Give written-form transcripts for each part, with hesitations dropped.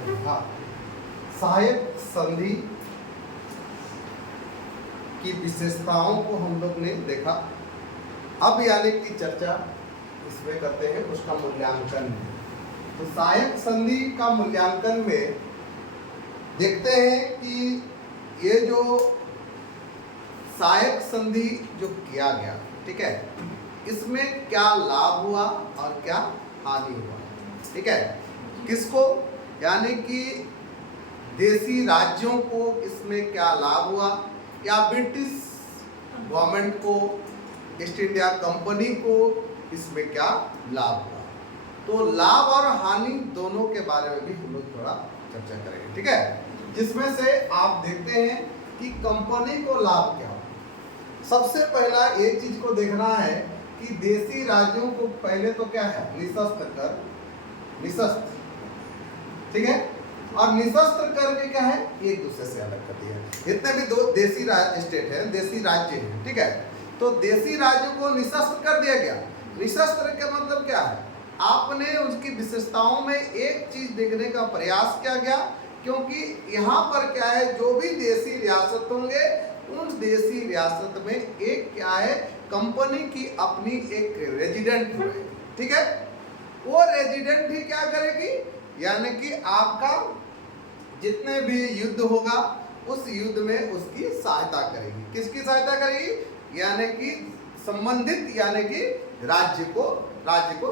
हाँ, सहायक संधि की विशेषताओं को हम लोग ने देखा। अब यानी कि चर्चा इसमें करते हैं उसका मूल्यांकन। तो सहायक संधि का मूल्यांकन में देखते हैं कि ये जो सहायक संधि जो किया गया, ठीक है, इसमें क्या लाभ हुआ और क्या हानि हुआ, ठीक है। किसको, यानी कि देशी राज्यों को इसमें क्या लाभ हुआ, या ब्रिटिश गवर्नमेंट को, ईस्ट इंडिया कंपनी को इसमें क्या लाभ हुआ। तो लाभ और हानि दोनों के बारे में भी हम लोग थोड़ा चर्चा करेंगे, ठीक है। जिसमें से आप देखते हैं कि कंपनी को लाभ क्या हुआ। सबसे पहला एक चीज को देखना है कि देशी राज्यों को पहले तो क्या है, निशस्त्र कर, निशस्त्र, ठीक है। और निशस्त्र करके क्या है, एक दूसरे से अलग कर दिया। इतने भी दो देशी स्टेट है, देशी राज्य है, ठीक है। तो देशी राज्यों को निशस्त्र कर दिया गया। निशस्त्र का मतलब क्या है, आपने उसकी विशेषताओं में एक चीज देखने का प्रयास किया गया, क्योंकि यहाँ पर क्या है, जो भी देशी रियासत होंगे उन देशी रियासत में एक क्या है, कंपनी की अपनी एक रेजिडेंट होगी, ठीक है। वो रेजिडेंट ही क्या करेगी, यानी कि आपका जितने भी युद्ध होगा उस युद्ध में उसकी सहायता करेगी। किसकी सहायता करेगी, यानी कि संबंधित, यानी कि राज्य को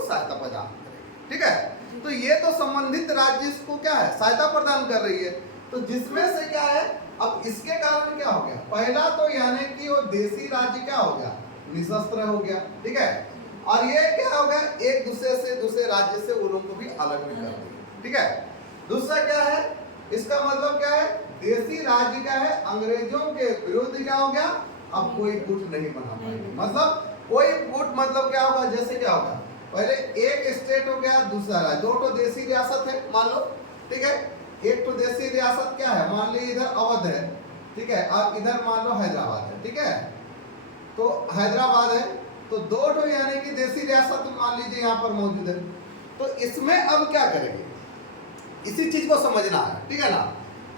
सहायता प्रदान करेगी, ठीक है। तो ये तो संबंधित राज्य इसको क्या है, सहायता प्रदान कर रही है। तो जिसमें से क्या है, अब इसके कारण क्या हो गया, पहला तो यानी कि वो देशी राज्य क्या हो गया, निशस्त्र हो गया, ठीक है। और ये क्या हो गया, एक दूसरे से, दूसरे राज्य से वो लोग को भी अलग भी कर दिया, ठीक है। दूसरा क्या है, इसका मतलब क्या है, देशी राज्य क्या है, अंग्रेजों के विरुद्ध क्या हो गया, अब कोई गुट नहीं बना पाएंगे। मतलब कोई गुट मतलब क्या होगा, जैसे क्या होगा, पहले एक स्टेट हो गया, दूसरा राज्य, दो तो देशी रियासत है मान लो, ठीक है। एक तो देशी रियासत क्या है, मान लीजिए इधर अवध है, ठीक है, और इधर मान लो हैदराबाद है, ठीक है। तो हैदराबाद है, तो दो तो यानी कि देशी रियासत मान लीजिए यहाँ पर मौजूद है। तो इसमें अब क्या करेंगे, इसी चीज को समझना है, ठीक है ना,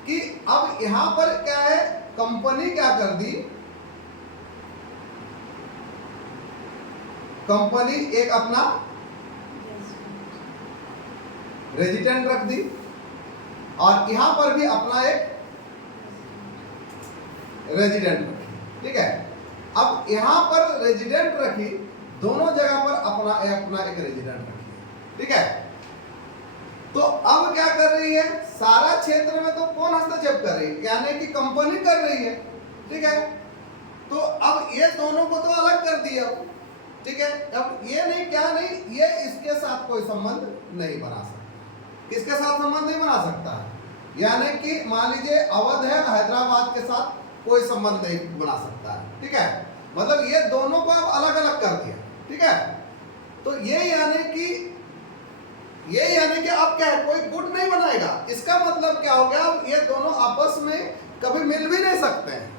कि अब यहाँ पर क्या है, कंपनी क्या कर दी, कंपनी एक अपना रेजिडेंट रख दी, और यहां पर भी अपना एक रेजिडेंट रखी, ठीक है। अब यहां पर रेजिडेंट रखी, दोनों जगह पर अपना एक रेजिडेंट रखी, ठीक है। तो अब क्या कर रही है, सारा क्षेत्र में तो कौन हस्तक्षेप कर रही है, यानी कि कंपनी कर रही है, ठीक है। तो अब ये दोनों को तो अलग कर दिया, ठीक है। अब ये नहीं, क्या नहीं, ये इसके साथ कोई संबंध नहीं बना सकता, किसके साथ संबंध नहीं बना सकता है, यानी कि मान लीजिए अवध है, हैदराबाद के साथ कोई संबंध नहीं बना सकता है, ठीक है। मतलब ये दोनों को अब अलग अलग कर दिया, ठीक है। तो ये यानी कि अब क्या है, कोई गुट नहीं बनाएगा। इसका मतलब क्या हो गया, अब ये दोनों आपस में कभी मिल भी नहीं सकते हैं,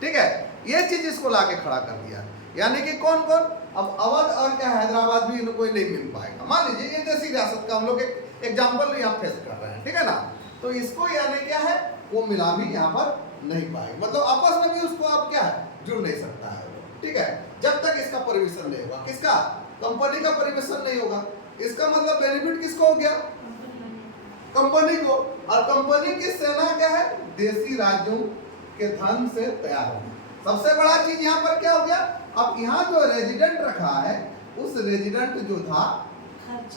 ठीक है। ये चीज इसको लाके खड़ा कर दिया, यानी कि कौन कौन, अब अवध और क्या हैदराबाद भी इनको नहीं मिल पाएगा। मान लीजिए ये देशी रियासत का हम लोग एक एग्जाम्पल यहाँ फेस कर रहे हैं, ठीक है ना। तो इसको यानी क्या है, वो मिला भी यहाँ पर नहीं पाएगा, मतलब आपस में भी उसको आप क्या है, जुड़ नहीं सकता है, ठीक है, जब तक इसका परमिशन नहीं होगा। किसका, कंपनी का परमिशन नहीं होगा। इसका मतलब बेनिफिट किसको हो गया, कंपनी को। और कंपनी की सेना क्या है, देशी राज्यों के धन से तैयार होगी। सबसे बड़ा चीज यहाँ पर क्या हो गया, अब यहाँ जो रेजिडेंट रखा है, उस रेजिडेंट जो था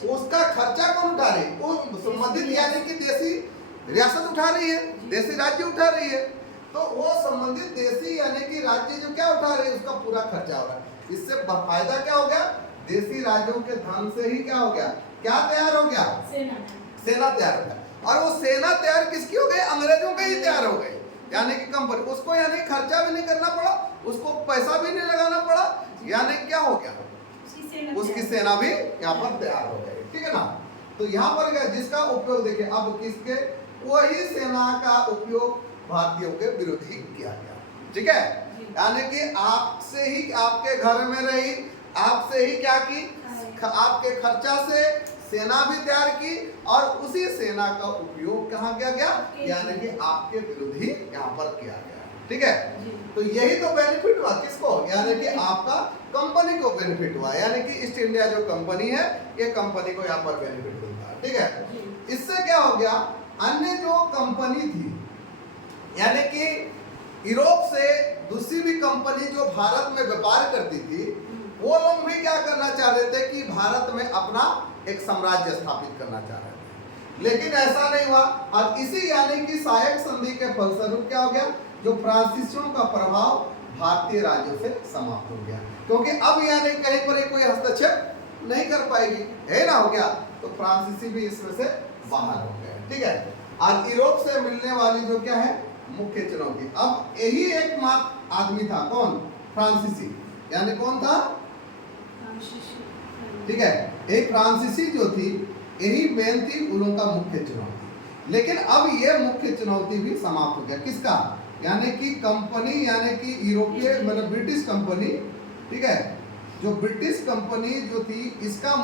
उसका खर्चा कौन उठा रही, वो संबंधित यानी कि देशी रियासत उठा रही है, देशी राज्य उठा रही है। तो वो संबंधित देशी यानी कि राज्य जो क्या उठा रही है, उसका पूरा खर्चा हो रहा है। इससे फायदा क्या हो गया, देशी राज्यों के धन से ही क्या हो गया, क्या तैयार हो गया, सेना तैयार हो गया। और वो सेना तैयार किसकी हो गई, अंग्रेजों की ही तैयार हो गई, यानी कि कंपनी, उसको यानी खर्चा भी नहीं करना पड़ा, उसको पैसा भी नहीं लगाना पड़ा, यानी क्या हो गया, उसकी सेना भी यहाँ पर तैयार हो गई, ठीक है ना। तो यहाँ पर जिसका उपयोग देखिए, अब किसके, वही सेना का उपयोग भारतीयों के विरुद्ध ही किया गया, ठीक है। यानी कि आपसे ही, आपके घर में रही, आपसे ही क्या की, आपके खर्चा से सेना भी तैयार की और उसी सेना का उपयोग कहाँ किया गया, यानी कि आपके विरुद्ध ही यहाँ पर किया गया। ठीक है, तो यही तो बेनिफिट हुआ किसको, यानी कि आपका कंपनी को बेनिफिट हुआ, यानी कि ईस्ट इंडिया जो कंपनी है ये कंपनी को यहाँ पर बेनिफिट मिलता है। ठीक है, इससे क्या हो गया, अन्य जो कंपनी थी यानी कि यूरोप से दूसरी भी कंपनी जो भारत में व्यापार करती थी, वो लोग भी क्या करना चाह रहे थे कि भारत में अपना एक साम्राज्य स्थापित करना चाह रहे थे, लेकिन ऐसा नहीं हुआ। और इसी यानी कि सहायक संधि के फलस्वरूप क्या हो गया, जो फ्रांसीसियों का प्रभाव भारतीय राज्यों से समाप्त हो गया, क्योंकि अब यानी कहीं पर कोई हस्तक्षेप नहीं कर पाएगी, है ना, हो गया। तो फ्रांसीसी भी इसमें से बाहर हो गए। ठीक है, और यूरोप से मिलने वाली जो क्या है मुख्य चुनौती, अब यही एकमात्र आदमी था, कौन, फ्रांसीसी, यानी कौन था, ठीक है, एक फ्रांसीसी जो थी यही मेन थी उन लोगों का मुख्य चुनौती। लेकिन अब ये मुख्य चुनौती भी समाप्त हो गया, किसका, यानी कि कंपनी, यानी कि यूरोपीय मतलब ब्रिटिश कंपनी, ठीक है, जो ब्रिटिश कंपनी जो थी इसका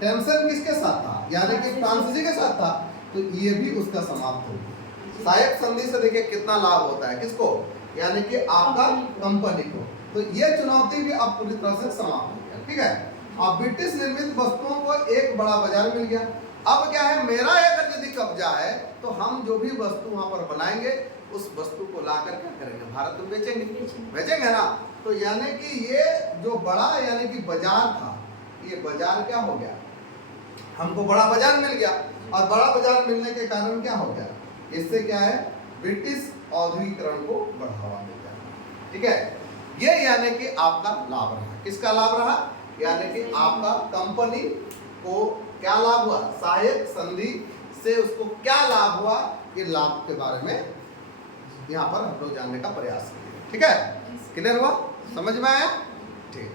टेंशन किसके साथ था, यानी कि फ्रांसीसी के साथ था, तो ये भी उसका समाप्त हो गया। सहायक संधि से देखिए कितना लाभ होता है किसको, यानी कि आपका कंपनी को, तो ये चुनौती भी अब पूरी तरह से समाप्त हो गया। ठीक है, अब ब्रिटिश निर्मित वस्तुओं को एक बड़ा बाजार मिल गया। अब क्या है, मेरा अगर यदि कब्जा है तो हम जो भी वस्तु वहां पर बनाएंगे उस वस्तु को लाकर क्या करेंगे, भारत में बेचेंगे ना। तो यानी कि ये जो बड़ा यानी कि बाजार था, ये बाजार क्या हो गया, हमको बड़ा बाजार मिल गया, और बड़ा बाजार मिलने के कारण क्या हो गया, इससे क्या है, ब्रिटिश औद्योगिकरण को बढ़ावा मिल गया। ठीक है, ये यानी कि आपका लाभ रहा, किसका लाभ रहा, यानी कि आपका कंपनी को क्या लाभ हुआ, सहायक संधि से उसको क्या लाभ हुआ, ये लाभ के बारे में यहाँ पर हम लोग जानने का प्रयास करेंगे। ठीक है, क्लियर हुआ, समझ में आया, ठीक।